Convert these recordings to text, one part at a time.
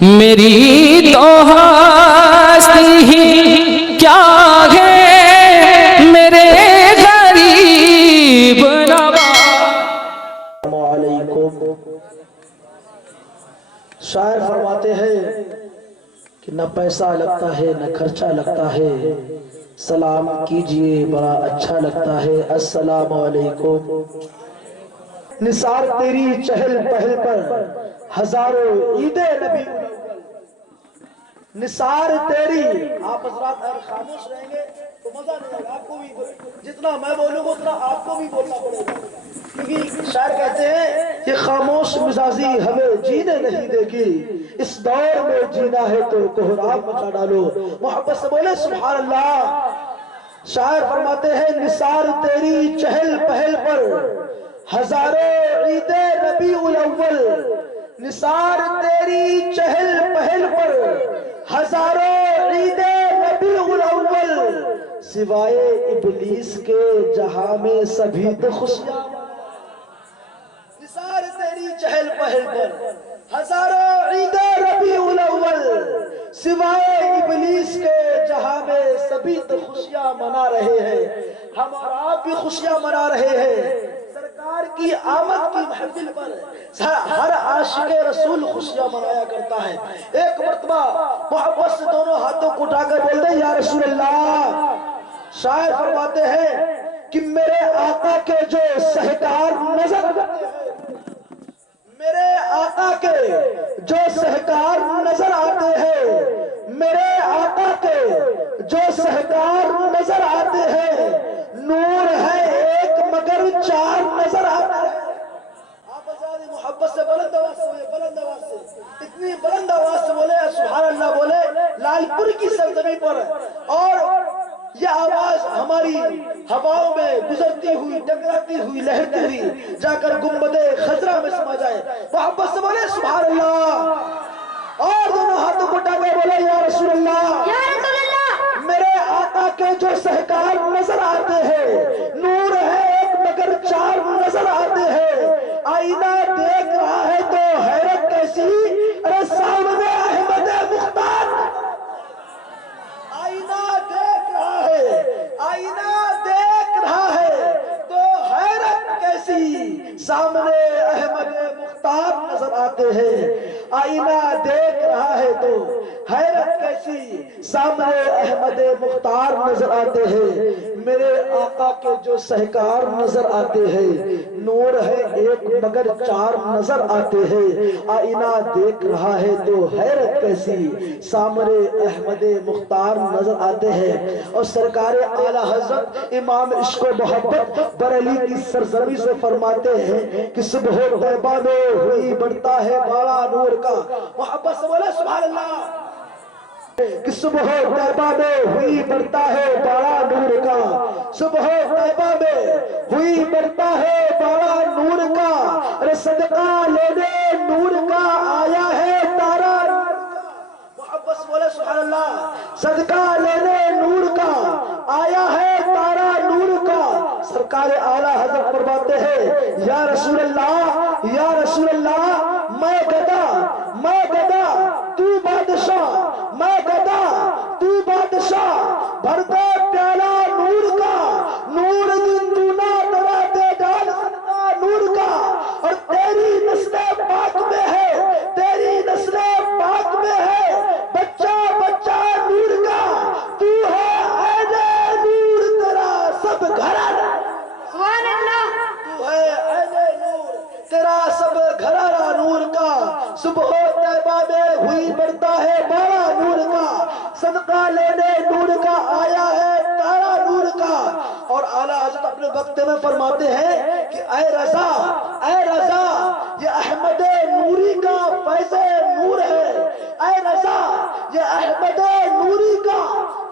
میری تو ہستی ہی کیا ہے میرے غریب نواز۔ السلام علیکم۔ شاعر فرماتے ہیں کہ نہ پیسہ لگتا ہے نہ خرچہ لگتا ہے، سلام کیجئے بڑا اچھا لگتا ہے۔ السلام علیکم۔ نثار تیری چہل پہل پر ہزاروں عید نبی الاول، نثار تیری۔ آپ حضرات اگر خاموش رہیں گے تو مزہ نہیں آئے گا، آپ کو بھی جتنا میں بولوں گا اتنا آپ کو بھی بولنا پڑے گا، کیونکہ شاعر کہتے ہیں یہ خاموش مزاجی ہمیں جینے نہیں دے گی، اس دور میں جینا ہے تو کوہرام مچا ڈالو۔ محبت سے بولے سبحان اللہ۔ شاعر فرماتے ہیں نثار تیری چہل پہل پر ہزاروں عید ربیع الاول، نثار تیری چہل پہل پر ہزاروں عید ربیع الاول، سوائے ابلیس کے جہاں میں سبھی تو خوشیاں۔ نثار تیری چہل پہل پر ہزاروں عید ربیع الاول، سوائے ابلیس کے جہاں میں سبھی تو خوشیاں منا رہے ہیں، ہم اور آپ بھی خوشیاں منا رہے ہیں۔ سرکار کی آمد کی محفل پر ہر عاشق رسول خوشیاں منایا کرتا ہے۔ ایک مرتبہ محبت سے دونوں ہاتھوں کو اٹھا کر بول دیں یا رسول اللہ۔ شاعر فرماتے ہیں کہ میرے آقا کے جو سہکار نظر آتے ہیں، میرے آقا کے جو سہکار نظر آتے ہیں، میرے آقا کے جو سہکار نظر آتے ہیں، نور ہے ایک مگر چار نظر آتے ہیں۔ آپ ازادی محبت سے بلند آواز سے بولے، بلند آواز سے، اتنی بلند آواز سے بولے سبحان اللہ بولے لال پور کی سرزمین پر، اور یہ آواز ہماری ہواؤں میں گزرتی ہوئی ٹکراتی ہوئی لہرتی ہوئی جا کر گنبد خضرا میں سما جائے۔ محبت سے بولے سبحان اللہ، اور دونوں ہاتھوں کو اٹھا کے بولے یا رسول اللہ۔ میرے آقا کے جو سہکار نظر آتے ہیں، نور ہے ایک مگر چار نظر آتے ہیں، آئینہ دیکھ رہا ہے تو حیرت کیسی، ارے سامنے احمد مختار، آئینہ دیکھ رہا ہے، آئینہ دیکھ رہا ہے تو حیرت کیسی، سامنے احمد مختار نظر آتے ہیں، آئینہ دیکھ رہا ہے تو حیرت کیسی، سامنے احمد مختار نظر آتے ہیں، میرے آقا کے جو سہکار نظر آتے ہیں، نور ہے ایک مگر چار نظر آتے ہیں، آئینہ دیکھ رہا ہے تو حیرت کیسی، سامنے احمد مختار نظر آتے ہیں۔ اور سرکار اعلیٰ حضرت امام عشق و محبت بریلی کی سرزمین سے فرماتے ہیں کہ صبح طیبہ میں ہوئی بڑھتا ہے بالا نور کا۔ محبت سے بولے سبحان اللہ۔ کہ صبح طیبہ میں ہوئی بڑھتا ہے بالا نور کا، صبح طیبہ میں ہوئی بڑھتا ہے بالا نور کا، ارے صدقہ لینے نور کا آیا ہے تارا۔ محبت سے بولے سبحان اللہ۔ صدقہ لینے نور کا آیا ہے تارا نور کا۔ سرکار اعلیٰ حضرت فرماتے ہیں یا رسول اللہ، یا رسول اللہ، میں گدا، میں گدا تو بادشاہ، میں گدا تو بادشاہ، بھر دے پیالہ نور کا، نور دن دونا ترا دے ڈال صدقہ نور کا، اور تیری نسل پاک میں ہے، تیری نسل پاک میں ہے، بچہ بچہ نور کا، تو ہے عین نور، تیرا سب گھرانہ، سبحان اللہ، تو ہے عین نور، تیرا سب گھرانہ نور کا، صبح طیبہ میں ہوئی بڑھتا ہے بالا نور کا، صدقہ لینے نور کا آیا ہے تارا نور کا۔ اور اعلیٰ حضرت اپنے وقت میں فرماتے ہیں کہ اے رضا، اے رضا، یہ احمد نوری کا فیض نور ہے، اے رضا، یہ احمد نوری کا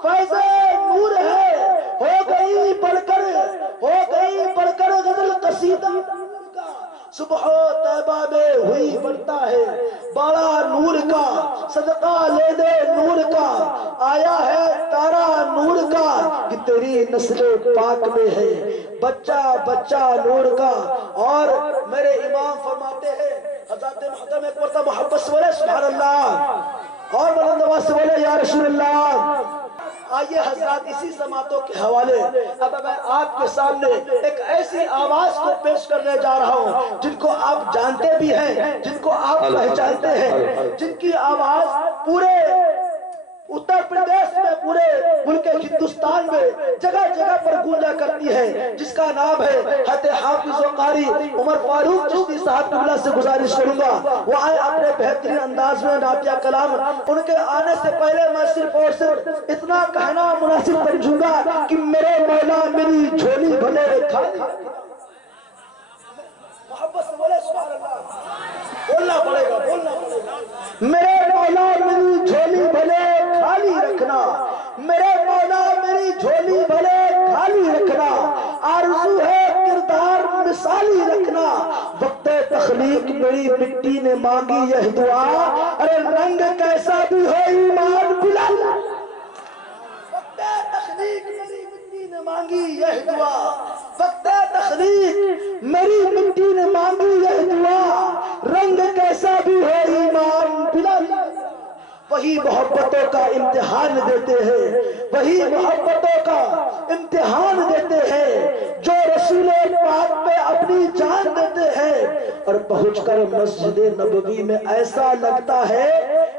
فیض نور ہے، ہو گئی پڑھ کر غزل قصیدہ کا، صبح طیبہ میں ہوئی بڑھتا ہے بالا نور کا، صدقہ لینے نور کا آیا ہے تارا نور کا، کہ تیری نسل پاک میں ہے، بچہ بچہ نور کا۔ اور میرے امام فرماتے ہیں حضرت محترم ایک مرتبہ محبت سے بولے سبحان اللہ۔ یا رسول اللہ۔ آئیے حضرات اسی سماعتوں کے حوالے اب میں آپ کے سامنے ایک ایسی آواز کو پیش کرنے جا رہا ہوں جن کو آپ جانتے بھی ہیں، جن کو آپ پہچانتے ہیں، جن کی آواز پورے اتر پردیش میں، پورے ملک ہندوستان میں جگہ جگہ پر گونجا کرتی ہے، جس کا نام ہے حضرت حافظ و قاری عمر فاروق چشتی صاحب قبلہ سے گزارش کروں گا وہ آئے اپنے بہترین انداز میں نعتیہ کلام۔ ان کے آنے سے پہلے میں صرف اور صرف اتنا کہنا مناسب سمجھوں گا کہ میرے مولا میری جھولی بھلے خالی، محبت سے بولے سبحان اللہ، بولنا پڑے گا، بولنا پڑے گا۔ میرے مولا میری جھولی بھلے خالی رکھنا، میرے مولا میری جھولی بھلے خالی رکھنا، آرزو ہے کردار مثالی رکھنا، وقت تخلیق میری مٹی نے مانگی یہ دعا، ارے رنگ کیسا بھی ہو ایمان بلا، وقت تخلیق میری مٹی نے مانگی یہ دعا، وقت تخلیق میری مٹی نے مانگی یہ دعا، رنگ کیسا بھی ہو ایمان بلا، وہی محبتوں کا امتحان دیتے ہیں، وہی محبتوں کا امتحان دیتے ہیں جو رسول پاک پہ اپنی جان دیتے ہیں، اور پہنچ کر مسجد نبوی میں ایسا لگتا ہے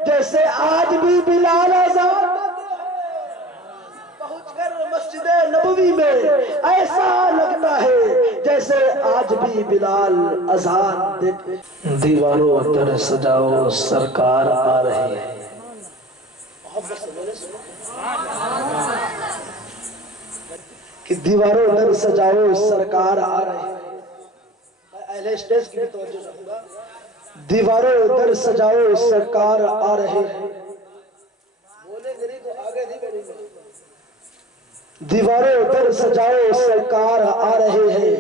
جیسے آج بھی بلال اذان، پہنچ کر مسجد نبوی میں ایسا لگتا ہے جیسے آج بھی بلال اذان دیتے۔ دیواروں پر سجاؤ سرکار آ رہے ہیں، کہ دیواروں در سجاؤ سرکار آ رہے ہیں، اہل اسٹیج کی بھی توجہ رکھوں گا، دیواروں در سجاؤ سرکار آ رہے ہیں، بولے گری تو آگے نہیں بڑھیں گے، دیواروں در سجاؤ سرکار آ رہے ہیں،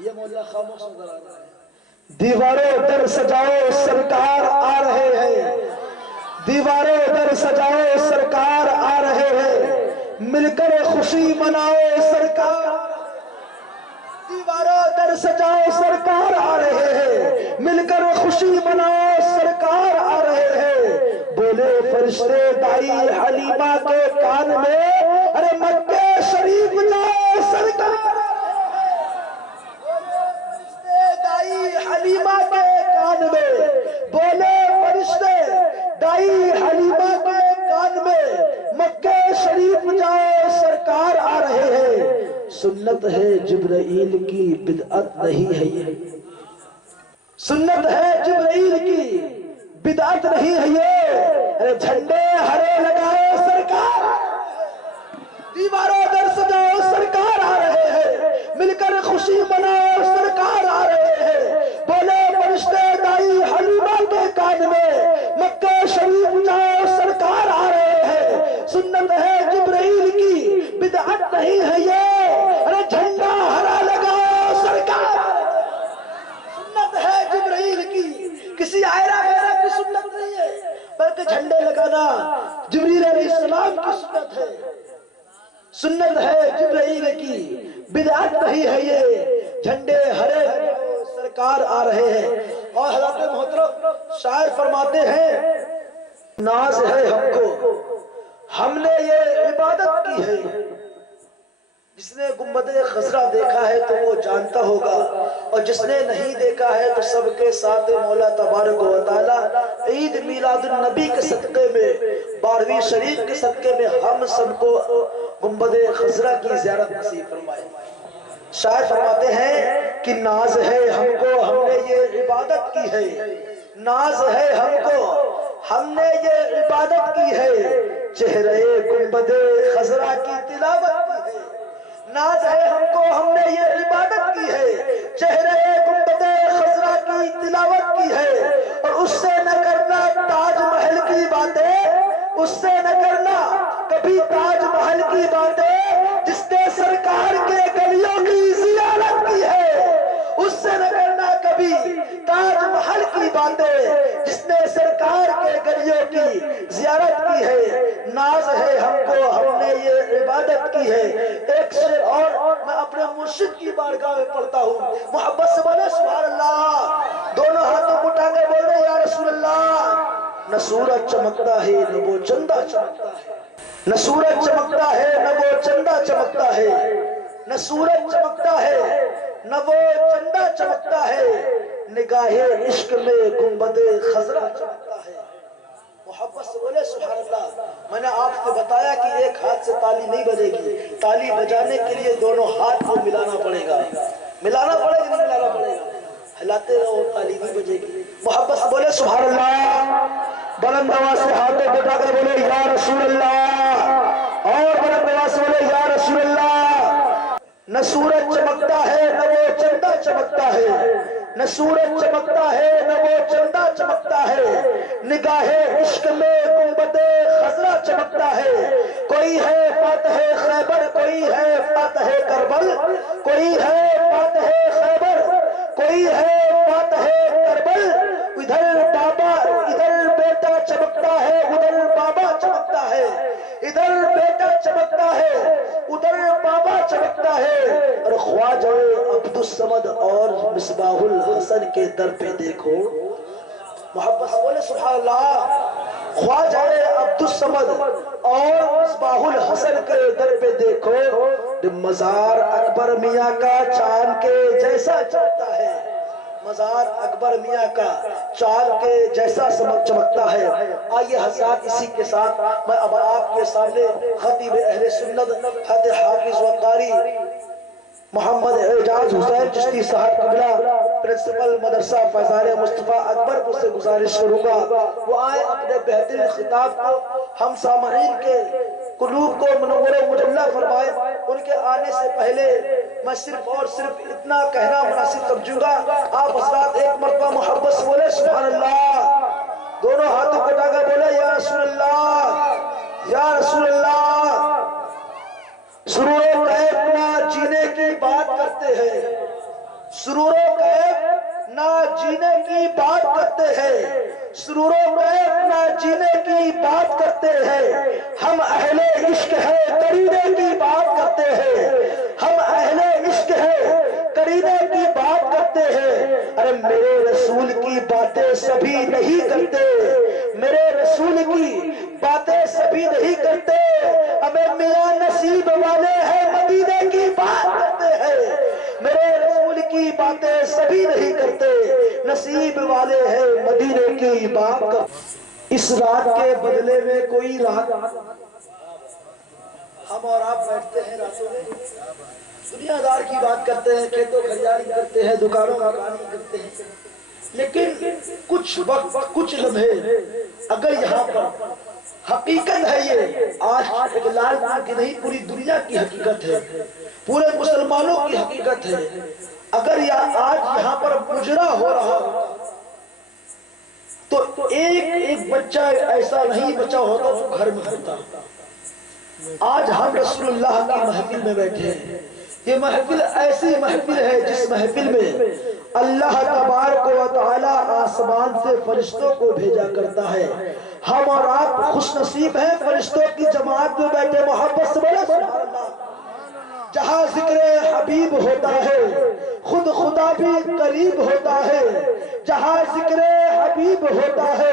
یہ مولا خاموش نظر آ رہا ہے، دیواروں در سجاؤ سرکار آ رہے ہیں، دیواروں در سجاؤ سرکار آ رہے ہیں، مل کر خوشی مناؤ سرکار، دیواروں در سجاؤ سرکار آ رہے ہیں، مل کر خوشی مناؤ سرکار آ رہے ہیں، بولے فرشتے دائی حلیمہ کے کان میں، ارے مکہ شریف جاؤ سرکار، بولے فرشتے دائی حلیمہ کے کان میں، بولے فرشتے دائی حلیمہ کے کان میں، مکہ شریف جاؤ سرکار آ رہے ہیں، سنت ہے جبرائیل کی بدعت نہیں ہے یہ، سنت ہے جبرائیل کی بدعت نہیں ہے یہ، ارے جھنڈے ہرے لگاؤ سرکار، دیواروں در سجاؤ سرکار آ رہے ہیں، مل کر خوشی مناؤ سرکار آ رہے ہیں، بولے فرشتے دائی حلیمہ کے کان میں، مکہ شریف جاؤ سرکار آ رہے ہیں، سنت ہے جبرائیل کی بدعت نہیں ہے یہ، ارے جھنڈا ہرا لگاؤ سرکار، سنت ہے جبرائیل کی، کسی آئرہ غیرہ کی سنت نہیں ہے، بلکہ جھنڈے لگانا جبریل علیہ السلام کی سنت ہے، سنت ہے جبرائیل کی بدعت نہیں ہے یہ، جھنڈے ہرے سرکار آ رہے ہیں۔ اور حضرت محترم شاعر فرماتے ہیں ناز ہے ہم کو ہم نے یہ عبادت کی ہے، جس نے گنبد خضرا دیکھا ہے تو وہ جانتا ہوگا، اور جس نے نہیں دیکھا ہے تو سب کے ساتھ مولا تبارک و تعالی عید میلاد النبی کے صدقے میں، 12ویں شریف کے صدقے میں ہم سب کو گنبد خضرا کی زیارت نصیب فرمائے۔ شاعر فرماتے ہیں کہ ناز ہے ہم کو ہم نے یہ عبادت کی ہے، ناز ہے ہم کو ہم نے یہ عبادت کی ہے، چہرے گنبد خضرا کی تلاوت کی ہے، ناز ہے ہم کو ہم نے یہ عبادت کی ہے، چہرے گنبد خضرا کی تلاوت کی ہے، اور اس سے نہ کرنا تاج محل کی باتیں، اس سے نہ کرنا کبھی تاج محل کی باتیں، جس نے سرکار کے گلیوں کی زیارت کی ہے، اس سے نہ کرنا کبھی تاج محل کی باتیں، جس نے سرکار کے گلیوں کی زیارت کی ہے، ناز ہے ہم کو ہم نے یہ عبادت کی ہے۔ ایک شعر اور میں اپنے مرشد کی بارگاہ میں پڑھتا ہوں، محبت سے بولے سبحان اللہ، دونوں ہاتھوں کو اٹھا کے بول رہے یا رسول اللہ، نہ سورج چمکتا ہے نہ وہ چندہ چمکتا ہے، نہ سورج چمکتا ہے نہ وہ چندہ چمکتا ہے، نہ سورج چمکتا ہے نہ وہ چندہ چمکتا ہے، نگاہ عشق میں گنبد خضرا چمکتا ہے۔ محبت سے بولے سبحان اللہ۔ میں نے آپ کو بتایا کہ ایک ہاتھ سے تالی نہیں بجے گی، تالی بجانے کے لیے دونوں ہاتھ کو ملانا پڑے گا، ملانا پڑے گا، نہیں ملانا پڑے گا، ہلاتے رہو تالی نہیں بجے گی۔ محبت سے بولے سبحان اللہ، بلند آواز سے ہاتھوں کو اٹھا کر بولے یا رسول اللہ، اور بلند آواز سے بولے یا رسول اللہ۔ نہ سورج چمکتا ہے نہ وہ چندہ چمکتا ہے، نہ سورج چمکتا ہے نہ وہ چندہ چمکتا ہے، نگاہ عشق میں گنبد خضرا چمکتا ہے۔ کوئی ہے فاتح خیبر، کوئی ہے فاتح کربل، کوئی ہے فاتح خیبر، کوئی ہے فاتح کربل، ادھر بابا ادھر بیٹا چمکتا ہے ادھر بابا چمکتا ہے، ادھر بیٹا چمکتا ہے ادھر بابا چمکتا ہے۔ اور خواجہ عبد الصمد اور مصباح الحسن کے در پہ دیکھو، محبت سے بولے سبحان اللہ، خواجہ عبد الصمد اور مصباح الحسن کے در پہ دیکھو، مزار اکبر میاں کا چاند کے جیسا چمکتا ہے، مزار اکبر میاں کا چاند کے جیسا چمکتا ہے۔ آئیے حضرات، اسی کے ساتھ میں اب آپ کے سامنے خطیب اہل سنت حضرت حافظ و قاری محمد اعجاز حسین چشتی صاحب قبلہ پرنسپل مدرسہ فیضان مصطفیٰ اکبر پور سے گزارش کروں گا وہ آئے اپنے بہترین خطاب کو ہم سامعین کے قلوب کو منور و مجلہ فرمائے۔ ان کے آنے سے پہلے میں صرف اور صرف اتنا کہنا مناسب سمجھوں گا، آپ حضرات ایک مرتبہ محبت سے بولے سبحان اللہ، دونوں ہاتھوں کو اٹھا کر بولے یا رسول اللہ، یا رسول اللہ۔ سرور و کیف نہ جینے کی بات کرتے ہیں، سرور و کیف نہ جینے کی بات کرتے ہیں، سرور و کیف نہ جینے کی بات کرتے ہیں، ہم اہل عشق ہے قرینے کی بات کرتے ہیں، ہم اہل عشق ہے قرینے کی بات کرتے ہیں۔ ارے میرے رسول کی باتیں سبھی نہیں کرتے، میرے رسول کی باتیں سبھی نہیں کرتے، ہمیں میاں نصیب والے ہیں مدینے کی بات کرتے ہیں، میرے رسول کی باتیں سبھی نہیں کرتے، نصیب والے ہیں مدینے کی بات کرتے۔ اس رات کے بدلے میں کوئی رات، ہم اور آپ بیٹھتے ہیں راتوں میں دنیا دار کی بات کرتے ہیں، کھیتوں کھلیانی کرتے ہیں، دکانوں کا کام کرتے ہیں، لیکن کچھ وقت کچھ لمحے اگر یہاں پر حقیقت ہے، یہ آج ایک لال کی نہیں پوری دنیا کی حقیقت ہے، پورے مسلمانوں کی حقیقت ہے، اگر آج یہاں پر مجرا ہو رہا تو ایک بچہ ایسا نہیں بچہ ہوتا جو گھر میں ہوتا۔ آج ہم رسول اللہ کی محفل میں بیٹھے ہیں، یہ محفل ایسی محفل ہے جس محفل میں اللہ تبارک و تعالی آسمان سے فرشتوں کو بھیجا کرتا ہے، ہم اور آپ خوش نصیب ہیں فرشتوں کی جماعت میں بیٹھے۔ محبت سے بولے سبحان اللہ۔ جہاں ذکر حبیب ہوتا ہے خود خدا بھی قریب ہوتا ہے، جہاں ذکر حبیب ہوتا ہے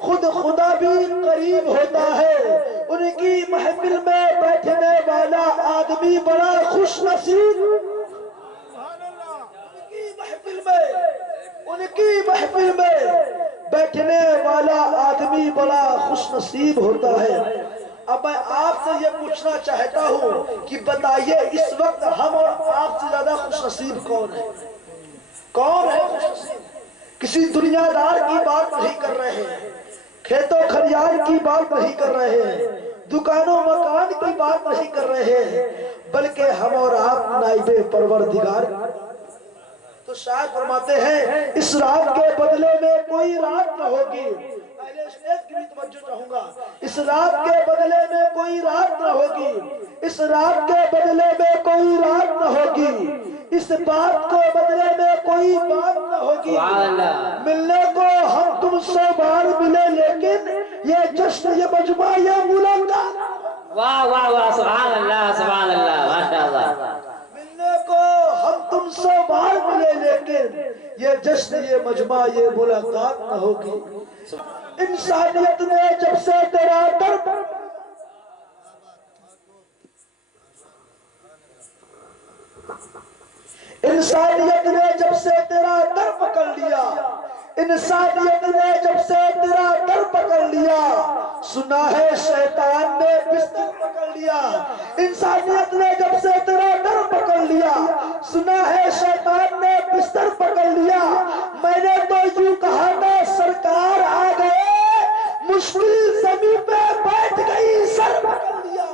خود خدا بھی قریب ہوتا ہے، ان کی محفل میں بیٹھنے والا آدمی بڑا خوش نصیب، ان کی محفل میں بیٹھنے والا آدمی بڑا خوش نصیب ہوتا ہے۔ اب میں آپ سے یہ پوچھنا چاہتا ہوں کہ بتائیے اس وقت ہم اور آپ سے زیادہ خوش نصیب کون ہے؟ کون ہے خوش نصیب؟ کسی دنیا دار کی بات نہیں کر رہے ہیں، کھیتوں کھلیان کی بات نہیں کر رہے ہیں، دکانوں مکان کی بات نہیں کر رہے ہیں، بلکہ ہم اور آپ نائب پروردگار۔ تو شاید فرماتے ہیں اس رات کے بدلے میں کوئی رات نہ ہوگی، پہلے اسٹیج کی بھی توجہ چاہوں گا، اس رات کے بدلے میں کوئی رات نہ ہوگی، اس رات کے بدلے میں کوئی رات نہ ہوگی، اس بات کو بدلے میں کوئی بات نہ ہوگی، ملنے کو ہم تم سے بار ملے لیکن یہ جشن یہ مجمع یہ ملاقات، واہ واہ واہ سبحان اللہ سبحان اللہ ماشاءاللہ، ملنے کو ہم تم سے بار ملے لیکن یہ جشن یہ مجمع یہ ملاقات نہ ہوگی۔ انسانیت نے جب سے تیرا در انسانیت نے جب سے تیرا در پکڑ لیا، انسانیت نے جب سے تیرا در پکڑ لیا، سنا ہے شیطان نے بستر پکڑ لیا۔ انسانیت نے جب سے تیرا در پکڑ لیا، سنا ہے شیطان نے بستر پکڑ لیا۔ میں نے تو یوں کہا تھا سرکار آ گئے، مشکل زمین پہ بیٹھ گئی سر پکڑ لیا۔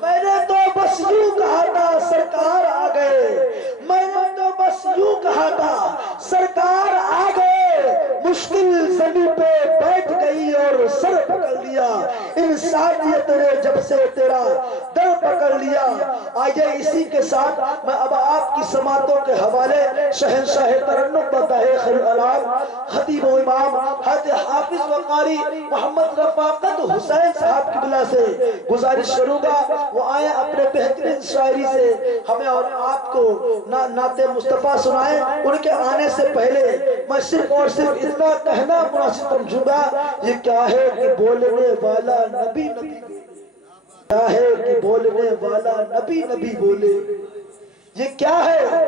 میں نے تو بس یوں کہا تھا سرکار آ گئے، میں نے تو بس یوں کہا تھا سرکار آ گئے، مشکل زمین پہ بیٹھ گئی اور سر پکڑ لیا۔ انسانیت نے جب سے تیرا در پکڑ لیا۔ آئیے اسی کے ساتھ میں اب آپ کی سماعتوں کے حوالے شہنشاہ ترنم بطاہ خیر العالم خطیب و امام حافظ و قاری محمد رفاقت حسین صاحب کی بلا سے گزارش کروں گا، وہ آئیں اپنے بہترین شاعری سے ہمیں اور آپ کو نعت مصطفیٰ سنائیں۔ ان کے آنے سے پہلے میں صرف اور صرف اتنا کہنا مناسب سمجھوں گا، یہ کیا ہے کہ بولنے والا نبی نبی کیا ہے کہ بولنے والا نبی نبی بولے، یہ کیا ہے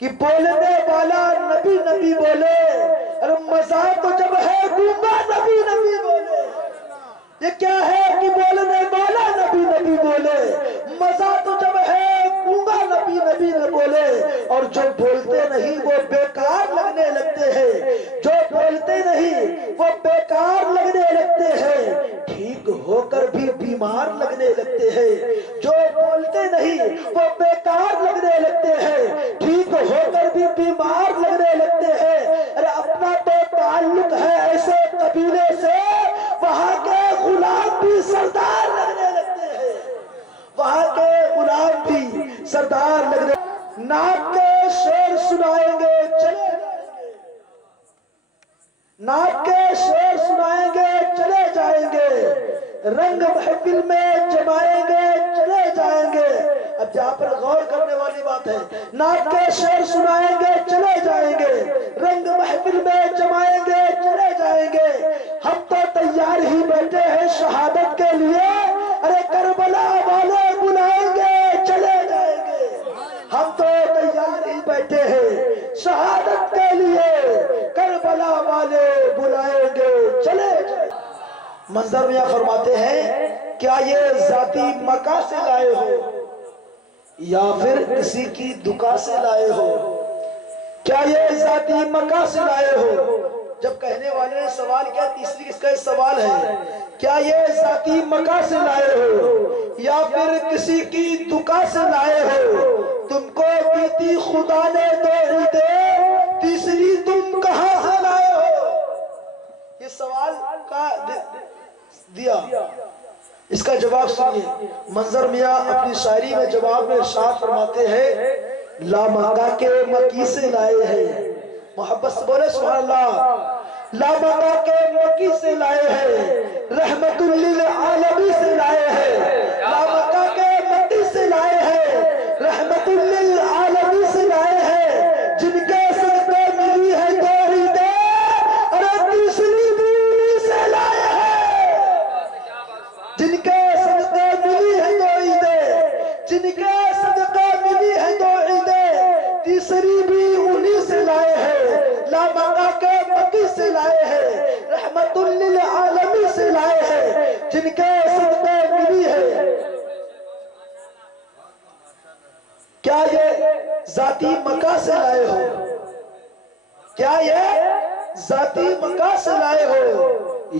کہ بولنے والا نبی نبی بولے، ارے مزہ تو جب ہے گونگا نبی نبی بولے۔ یہ کیا ہے کہ بولنے والا نبی نبی بولے، مزہ تو جب ہے گونگا نبی نبی نہ بولے۔ اور جو بولتے نہیں وہ بیکار لگنے لگتے ہیں، جو بولتے نہیں وہ بیکار لگنے لگتے ہیں، ٹھیک ہو کر بھی بیمار لگنے لگتے ہیں۔ جو بولتے نہیں وہ بیکار لگنے لگتے ہیں، ٹھیک ہو کر بھی بیمار لگنے لگتے ہیں۔ ارے اپنا تو تعلق ہے ایسے قبیلے سے، وہاں کے غلام بھی سردار لگنے لگتے ہیں، وہاں کے غلام بھی سردار لگنے۔ نعت کے شعر سنائیں گے چلے جائیں گے، نعت کے شعر سنائیں گے چلے جائیں گے، رنگ محفل میں جمائیں گے چلے جائیں گے۔ اب جہاں پر غور کرنے والی بات ہے، نعت کے شعر سنائیں گے چلے جائیں گے، رنگ محفل میں جمائیں گے چلے جائیں گے۔ ہم تو تیار ہی بیٹھے ہیں شہادت کے لیے، ارے کربلا والے بلائیں گے چلے جائیں گے۔ ہم تو تیار ہی بیٹھے ہیں شہادت کے لیے، کربلا والے بلائیں گے چلے جائیں گے۔ منظر میاں فرماتے ہیں کیا یہ ذاتی مکہ سے لائے ہو یا پھر کسی کی دکا سے لائے ہو، کیا یہ ذاتی مکہ سے لائے ہو؟ جب کہنے والے نے سوال کیا، تیسری اس کا سوال ہے، کیا یہ ذاتی مکہ سے لائے ہو یا پھر کسی کی دکا سے لائے ہو؟ تم کو دیتی خدا نے دو عیدیں، تیسری تم کہاں سے لائے ہو؟ یہ سوال کا دیا، اس کا جواب سنیے۔ منظر میاں اپنی شاعری میں جواب میں ارشاد فرماتے ہیں لا مکہ کے مکی سے لائے ہیں، محبت سے بولے سبحان اللہ، لا مکہ کے مکی سے لائے ہیں، رحمت للعالمین سے لائے ہیں، لا مکہ کے مکی سے لائے ہیں، رحمت للعالمین سے لائے ہیں، جن کے صدقے ملی ہے دو عیدیں، ارے تیسری بھی انہی سے لائے ہیں، جن کے صدقے ملی ہے دو عیدیں، جن کے صدقے ملی ہے دو عیدیں، تیسری بھی انہی سے لائے ہیں، لا مکہ کے مکی سے لائے ہیں، رحمت للعالمین سے لائے ہیں، جن کے صدقے ملی ہے۔ کیا یہ ذاتی مکہ سے لائے ہو، کیا یہ ذاتی مکہ سے لائے ہو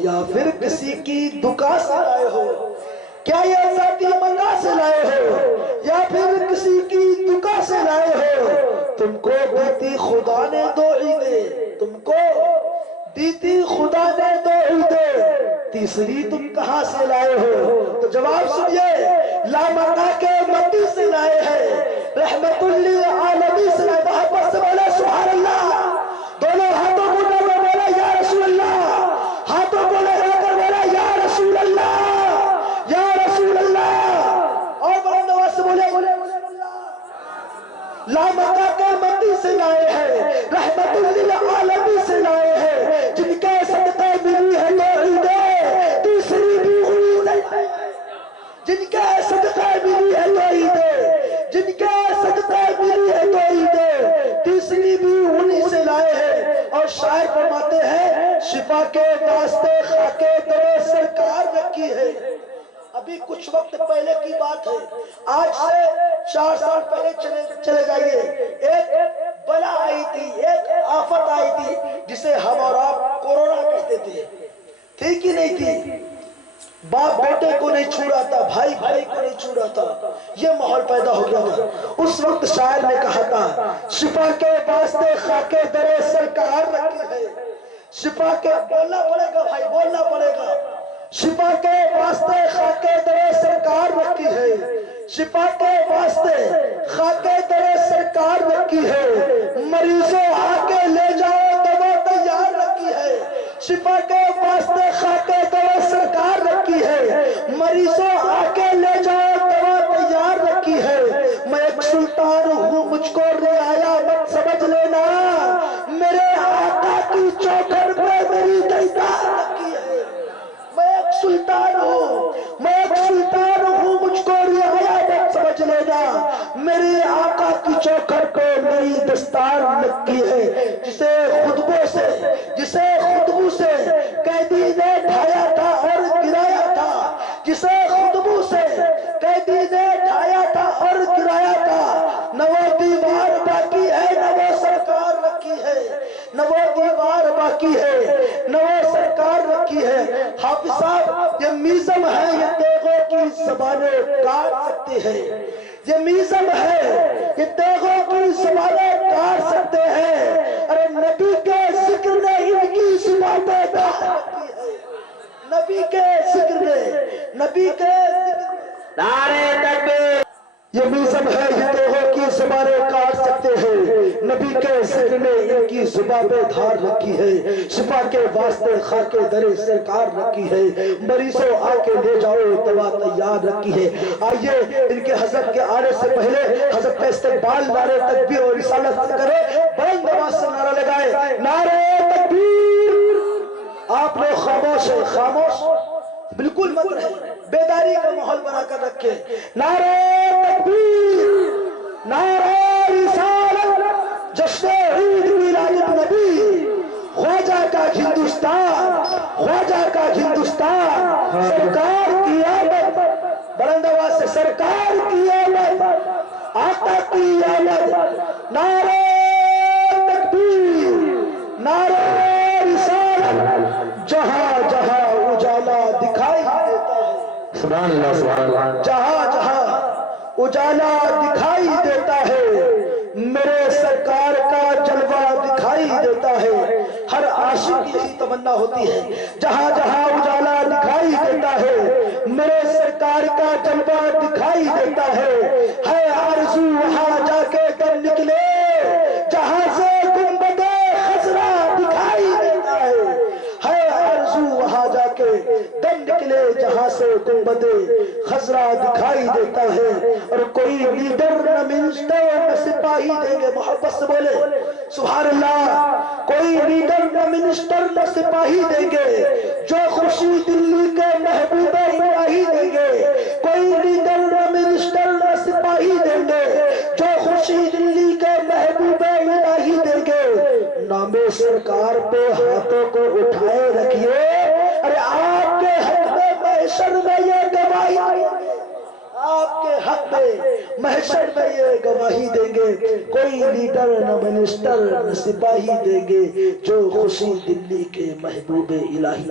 یا پھر کسی کی دکا سے لائے ہو؟ کیا یہ ذاتی مکہ سے لائے ہو یا پھر کسی کی دکا سے لائے ہو؟ تم کو دیتی خدا نے دو عیدیں، تم کو دیتی خدا نے دو عیدیں، تیسری تم کہاں سے لائے ہو؟ تو جواب سنیے، لا مکہ کے مکی سے لائے ہیں، رحمت للعالمین سے لائے۔ محبت سے بولے سبحان اللہ، دونوں ہاتھوں کو ڈر بولا یا رسول اللہ، ہاتھوں کو لگا کر بولا یا رسول اللہ، یا رسول اللہ، اور بلند آواز سے بولے لا مکہ کے مکی سے لائے ہیں، رحمت للعالمین سے لائے ہیں، جن کے صدقے واسطے خاکے در سرکار رکھی ہے۔ ابھی کچھ وقت پہلے کی بات ہے، آج سے 4 سال پہلے چلے جائیے، ایک بلا آئی تھی، ایک آفت آئی تھی جسے ہم اور آپ کورونا کہتے تھے، تھی کہ نہیں تھی؟ باپ بیٹے کو نہیں چھو رہا تھا، بھائی بھائی کو نہیں چھو رہا تھا، یہ ماحول پیدا ہو گیا تھا۔ اس وقت شاعر نے کہا تھا شفا کے واسطے خاکے در سرکار رکھی ہے، شفا کے بولنا پڑے گا بھائی، بولنا پڑے گا، شفا کے واسطے خاکے در سرکار رکھی ہے، شفا کے واسطے خاکے در سرکار رکھی ہے، مریضوں آ کے لے جاؤ دوا تیار رکھی ہے، شفا کے واسطے خاکے در سرکار رکھی ہے، مریضوں آ کے لے جاؤ دوا تیار رکھی ہے، میں ایک سلطان ہوں مجھ کو رعایا مت سمجھ لینا، میرے آقا کی چوکھٹ پہ میری دیدار رکھی ہے، میں ایک سلطان ہوں، میں ایک سلطان ہوں مجھ کو رعایا مت سمجھ لینا، میرے آقا کی چوکھٹ پہ میری دستار رکھی ہے، جسے خطبوں سے قیدی نے ڈھایا تھا اور گرایا تھا، جسے خطبوں سے قیدی نے ڈھایا تھا اور گرایا تھا، نہ وہ دیوار باقی ہے نہ وہ سرکار رکھی ہے، نہ وہ دیوار باقی ہے نہ وہ سرکار رکھی ہے۔ حافظ صاحب یہ میزم ہے، یہ تیغوں کی زبانیں کاٹ سکتے ہیں، یہ میزم ہے یہ تیغوں کی زبانیں کاٹ سکتے ہیں، ارے نبی کے ذکر نے ان کی زبانیں کاٹ رکھی ہے، نبی کے ذکر نے، نبی کے ذکر نے، نعرہ تکبیر، یہ میزم ہے یہ تیغوں کی زبانیں کاٹ سکتے ہیں، نبی کے ذکر نے ان کی زبانیں دھار رکھی ہے، شفا کے واسطے خاکے در سرکار رکھی ہے، مریضوں آ کے لے جاؤ دوا تیار رکھی ہے۔ آئیے ان کے حضرت کے آنے سے پہلے حضرت کا استقبال نعرہ تکبیر اور رسالت سے کرے، بلند آواز سے نعرہ لگائے نعرہ تکبیر۔ آپ لوگ خاموش ہیں، خاموش بالکل مت رہے، بیداری کا ماحول بنا کر رکھے، نعرہ تکبیر، نعرہ رسالت، جشن عید میلاد النبی، خواجہ کا ہندوستان، خواجہ کا ہندوستان، سرکار کی آمد، بلند آواز سے سرکار کی آمد، آقا کی آمد، نعرہ تکبیر، نعرہ رسالت، جہاں جہاں اجالا دکھائی دیتا ہے، سبحان اللہ سبحان اللہ، جہاں جہاں اجالا دکھائی دیتا ہے، میرے سرکار کا جلوہ دکھائی دیتا ہے، ہر عاشق کی یہی تمنا ہوتی ہے، جہاں جہاں اجالا دکھائی دیتا ہے، میرے سرکار کا جلوہ دکھائی دیتا ہے آرزو وہاں جا کے دم نکلے جہاں سے گنبد خضرا دکھائی دیتا ہے آرزو وہاں جا کے دم نکلے جہاں سے گنبد خضرا دکھائی دیتا ہے، اور کوئی لیڈر نہ منسٹر نہ سپاہی دیں گے، محبت سے بولے سبحان اللہ، کوئی لیڈر نہ منسٹر نہ سپاہی دیں گے جو خوشی دلی کے محبوب الہی دیں گے، کوئی لیڈر نہ منسٹر نہ سپاہی دیں گے جو خوشی دلی کے محبوب الہی دیں گے، نام سرکار پہ ہاتھوں کو اٹھائے رکھیے، ارے آپ کے حق میں محشر میں یہ گواہی آپ کے حق میں محشر میں یہ گواہی دیں گے، کوئی لیڈر نہ منسٹر نہ سپاہی دیں گے جو خوشی دلی کے محبوب الہی